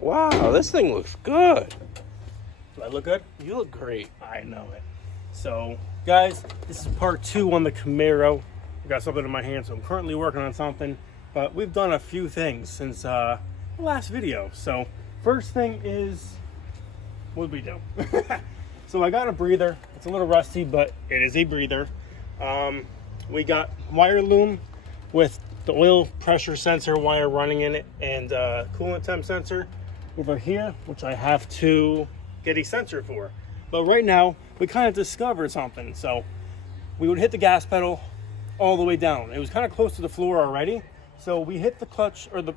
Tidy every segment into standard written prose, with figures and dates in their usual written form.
Wow, this thing looks good. Do I look good? You look great. I know it. So, guys, this is part 2 on the Camaro. I got something in my hand, so I'm currently working on something. But we've done a few things since the last video. So, first thing is, what did we do? So I got a breather. It's a little rusty, but it is a breather. We got wire loom with the oil pressure sensor wire running in it and coolant temp sensor over here, which I have to get a sensor for. But right now, we kind of discovered something. So we would hit the gas pedal all the way down. It was kind of close to the floor already. So we hit the clutch or the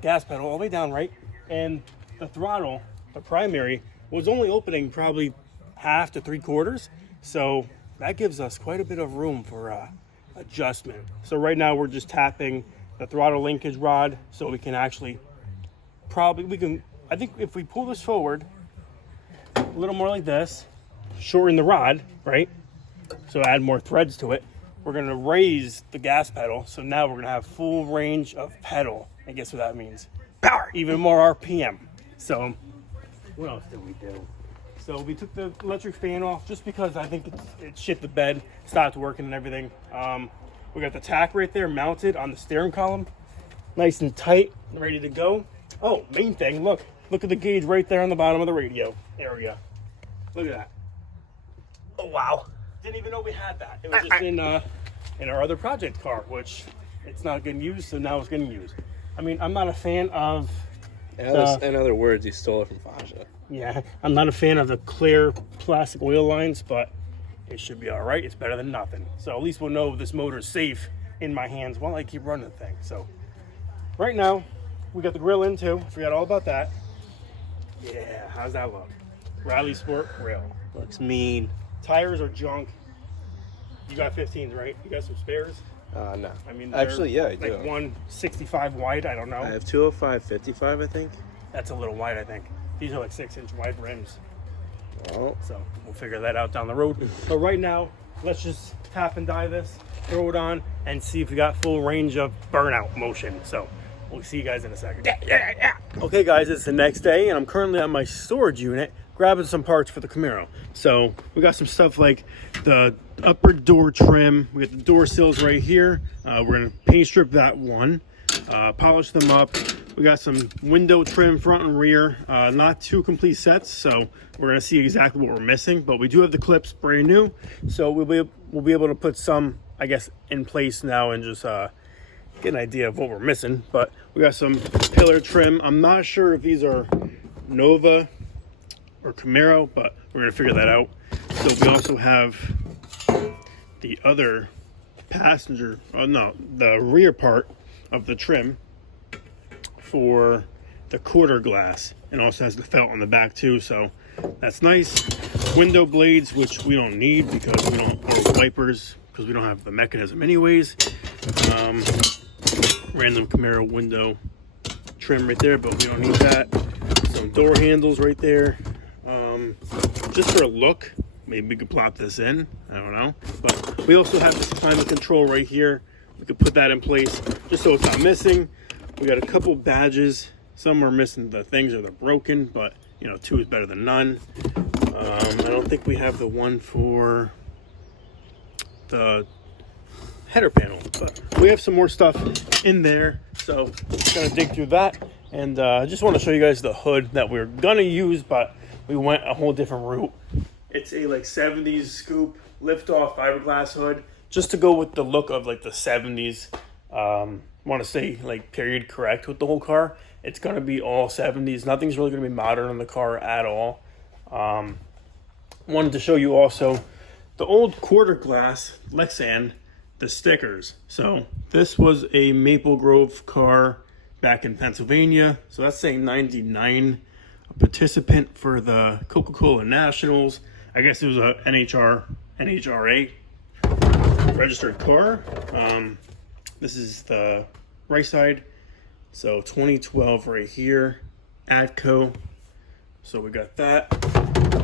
gas pedal all the way down, right? And the throttle, the primary, was only opening probably half to 3/4. So that gives us quite a bit of room for adjustment. So right now we're just tapping the throttle linkage rod so we can actually I think if we pull this forward a little more like this, shorten the rod, right? So add more threads to it. We're gonna raise the gas pedal. So now we're gonna have full range of pedal. And guess what that means? Power, even more RPM. So what else did we do? So we took the electric fan off just because I think it shit the bed, stopped working and everything. We got the tack right there mounted on the steering column. Nice and tight, ready to go. Oh, main thing, look at the gauge right there on the bottom of the radio area. Look at that. Oh, wow. Didn't even know we had that. It was just in our other project car, which it's not getting used, so now it's getting used. I mean, I'm not a fan of... In other words, you stole it from Faja. Yeah, I'm not a fan of the clear plastic oil lines, but it should be all right. It's better than nothing. So at least we'll know this motor is safe in my hands while I keep running the thing. So right now, we got the grill in too. Forgot all about that. Yeah, how's that look? Rally Sport grill. Looks mean. Tires are junk. You got 15s, right? You got some spares? No. I mean, actually, yeah, I do. Like 165 wide, I don't know. I have 205, 55, I think. That's a little wide, I think. These are like 6-inch wide rims. Oh. So we'll figure that out down the road. But right now, let's just tap and die this, throw it on, and see if we got full range of burnout motion. So we'll see you guys in a second. Okay, guys, it's the next day, and I'm currently at my storage unit grabbing some parts for the Camaro. So we got some stuff like the upper door trim. We got the door sills right here. We're gonna paint strip that one, polish them up. We got some window trim front and rear, not two complete sets, so we're gonna see exactly what we're missing, but we do have the clips brand new, so we'll be able to put some, I guess, in place now and just get an idea of what we're missing. But we got some pillar trim. I'm not sure if these are Nova or Camaro, but we're gonna figure that out. So we also have the other passenger, the rear part of the trim for the quarter glass, and also has the felt on the back too, so that's nice. Window blades, which we don't need because we don't, or wipers, because we don't have the mechanism anyways. Random Camaro window trim right there, but we don't need that. Some door handles right there. Just for a look, maybe we could plop this in, I don't know. But we also have this climate control right here. We could put that in place just so it's not missing. We got a couple badges. Some are missing the things or they're broken, but you know, 2 is better than none. I don't think we have the one for the header panel, but we have some more stuff in there. So gonna dig through that, and I just want to show you guys the hood that we're gonna use, but we went a whole different route. It's a like 70s scoop lift-off fiberglass hood, just to go with the look of like the 70s. Want to say like period correct with the whole car. It's gonna be all 70s. Nothing's really gonna be modern on the car at all. Wanted to show you also the old quarter glass Lexan, the stickers. So this was a Maple Grove car back in Pennsylvania. So that's saying 99. A participant for the Coca-Cola Nationals. I guess it was a NHRA registered car. This is the right side. So 2012 right here, Atco. So we got that.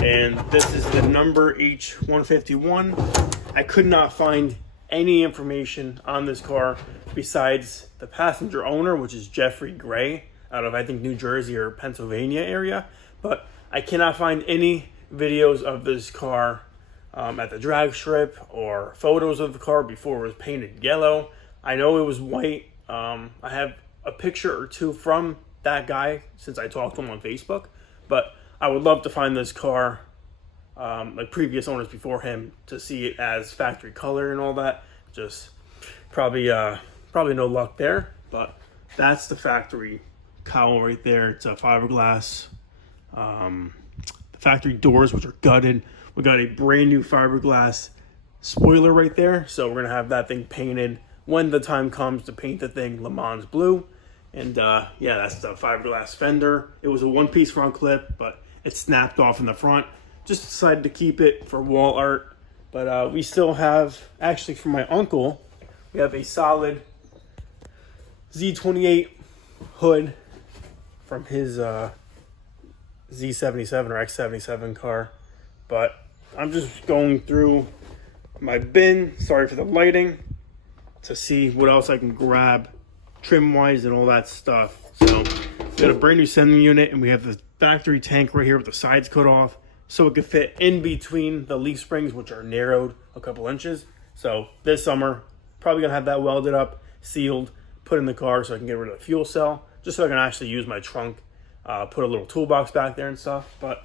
And this is the number H151. I could not find any information on this car besides the passenger owner, which is Jeffrey Gray. out of, I think, New Jersey or Pennsylvania area. But I cannot find any videos of this car at the drag strip or photos of the car before it was painted yellow. I know it was white. I have a picture or two from that guy since I talked to him on Facebook, but I would love to find this car like previous owners before him to see it as factory color and all that. Just probably no luck there, but that's the factory cowl right there. It's a fiberglass. The factory doors, which are gutted. We got a brand new fiberglass spoiler right there, so we're gonna have that thing painted when the time comes to paint the thing Le Mans blue. And yeah, that's the fiberglass fender. It was a one-piece front clip, but it snapped off in the front. Just decided to keep it for wall art. But we still have, actually from my uncle, we have a solid Z28 hood from his Z77 or X77 car. But I'm just going through my bin, sorry for the lighting, to see what else I can grab trim wise and all that stuff. So we got a brand new sending unit, and we have the factory tank right here with the sides cut off so it could fit in between the leaf springs, which are narrowed a couple inches. So this summer, probably gonna have that welded up, sealed, put in the car so I can get rid of the fuel cell, just so I can actually use my trunk, put a little toolbox back there and stuff. But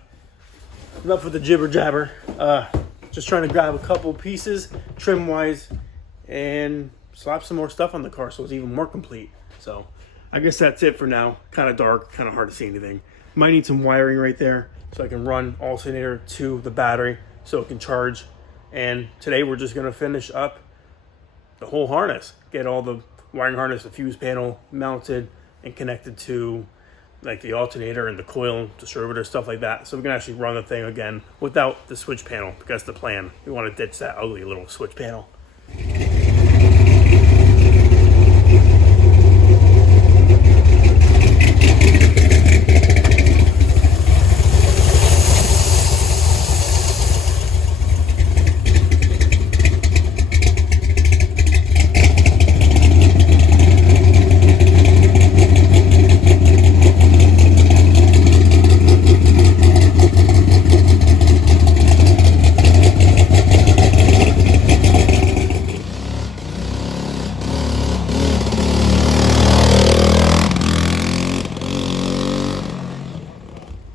enough with the jibber jabber. Just trying to grab a couple pieces trim wise and slap some more stuff on the car so it's even more complete. So I guess that's it for now. Kind of dark, kind of hard to see anything. Might need some wiring right there so I can run alternator to the battery so it can charge. And today we're just going to finish up the whole harness, get all the wiring harness, the fuse panel mounted and connected to like the alternator and the coil distributor, stuff like that, so we can actually run the thing again without the switch panel, because the plan, we want to ditch that ugly little switch panel.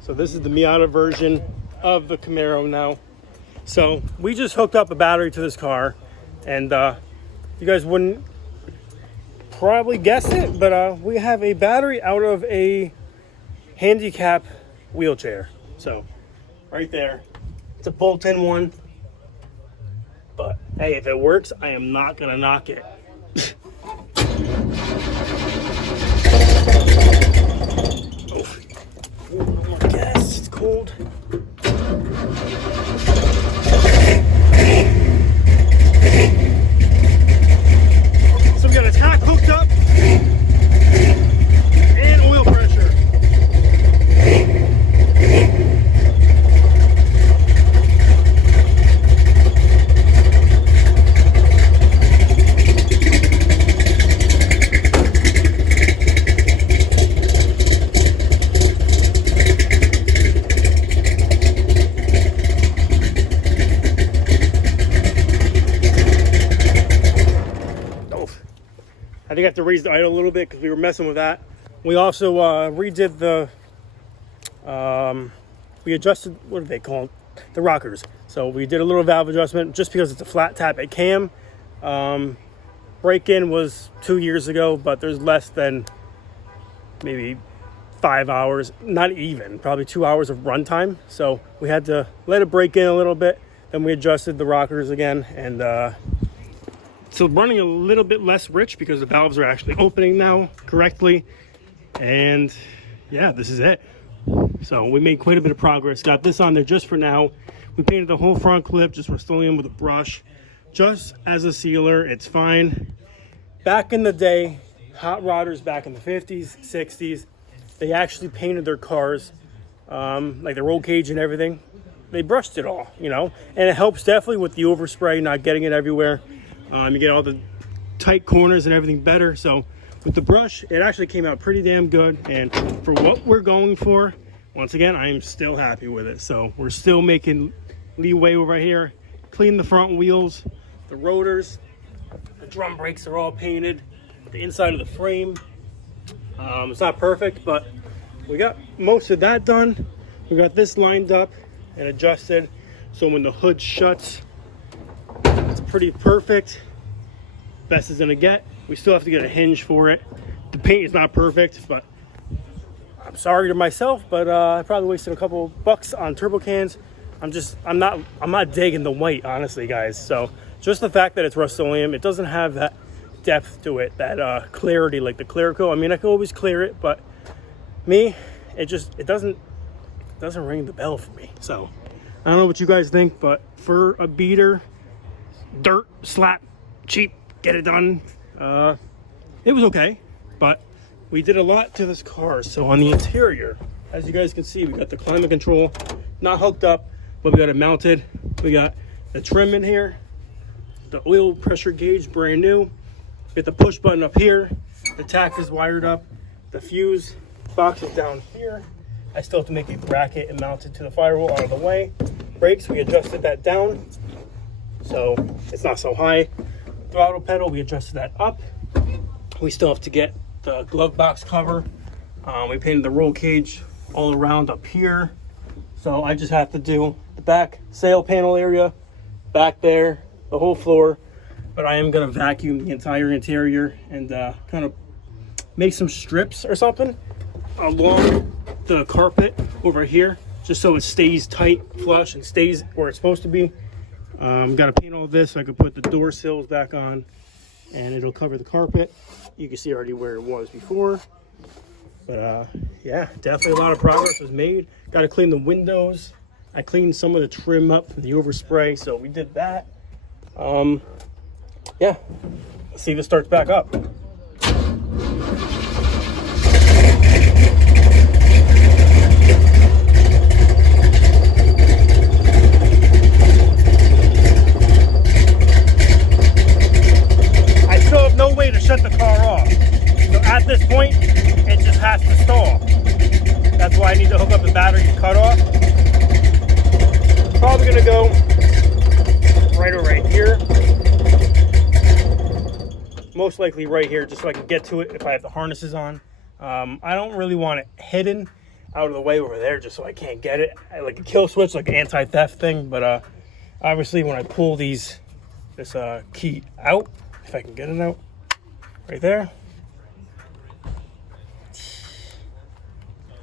So this is the Miata version of the Camaro now. So we just hooked up a battery to this car, and you guys wouldn't probably guess it, but we have a battery out of a handicap wheelchair. So right there, it's a bolt-in one, but hey, if it works, I am not gonna knock it. Yes, it's cold. So we got a tack hooked up and oil pressure. I think I have to raise the idle a little bit because we were messing with that. We also redid the, we adjusted, what are they called? The rockers. So we did a little valve adjustment just because it's a flat tap at cam. Break-in was 2 years ago, but there's less than maybe 5 hours, not even, probably 2 hours of runtime. So we had to let it break in a little bit. Then we adjusted the rockers again, and so running a little bit less rich because the valves are actually opening now correctly. And yeah, this is it. So we made quite a bit of progress. Got this on there just for now. We painted the whole front clip, just Rust-Oleum with a brush, just as a sealer. It's fine. Back in the day, hot rodders back in the 50s, 60s, they actually painted their cars, like the roll cage and everything. They brushed it all, you know, and it helps definitely with the overspray, not getting it everywhere. You get all the tight corners and everything better. So with the brush, it actually came out pretty damn good. And for what we're going for, once again, I am still happy with it. So we're still making leeway over here. Clean the front wheels, the rotors, the drum brakes are all painted. The inside of the frame, it's not perfect, but we got most of that done. We got this lined up and adjusted, so when the hood shuts, it's pretty perfect. Best it's gonna get. We still have to get a hinge for it. The paint is not perfect, but I'm sorry to myself, but I probably wasted a couple bucks on turbo cans. I'm not digging the white, honestly, guys. So just the fact that it's Rust-Oleum, it doesn't have that depth to it, that clarity like the clear coat. I mean, I can always clear it, but me, it doesn't ring the bell for me. So I don't know what you guys think, but for a beater, dirt, slap, cheap, get it done, it was okay. But we did a lot to this car. So on the interior, as you guys can see, we got the climate control not hooked up, but we got it mounted. We got the trim in here, the oil pressure gauge, brand new. Get the push button up here. The tach is wired up. The fuse box is down here. I still have to make a bracket and mount it to the firewall out of the way. Brakes, we adjusted that down, so it's not so high. Throttle pedal, we adjusted that up. We still have to get the glove box cover. We painted the roll cage all around up here. So I just have to do the back sail panel area, back there, the whole floor. But I am gonna vacuum the entire interior and kind of make some strips or something along the carpet over here, just so it stays tight, flush, and stays where it's supposed to be. Gotta paint all this so I can put the door sills back on, and it'll cover the carpet. You can see already where it was before. But yeah, definitely a lot of progress was made. Gotta clean the windows. I cleaned some of the trim up from the overspray, so we did that. Yeah, let's see if it starts back up. I still have no way to shut the car off. So at this point, it just has to stall. That's why I need to hook up the battery to cut off. Probably gonna go right here. Most likely right here, just so I can get to it if I have the harnesses on. I don't really want it hidden out of the way over there just so I can't get it. I like a kill switch, like an anti-theft thing, but obviously when I pull this key out, if I can get it out, right there.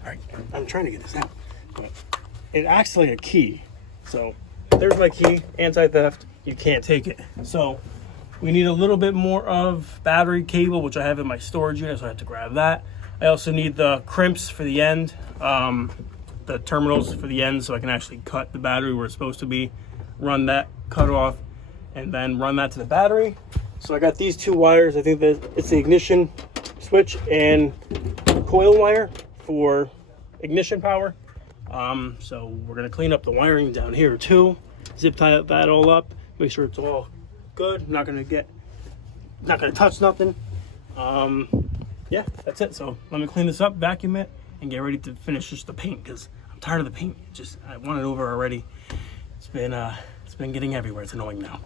All right, I'm trying to get this out, but it acts like a key. So there's my key, anti-theft, you can't take it. So we need a little bit more of battery cable, which I have in my storage unit, so I have to grab that. I also need the crimps for the end, the terminals for the end, so I can actually cut the battery where it's supposed to be, run that, cut off, and then run that to the battery. So I got these two wires. I think that it's the ignition switch and coil wire for ignition power. So we're gonna clean up the wiring down here too, zip tie that all up, make sure it's all good. Not gonna touch nothing. Yeah, that's it. So let me clean this up, vacuum it, and get ready to finish just the paint, because I'm tired of the paint. I want it over already. It's been getting everywhere. It's annoying now.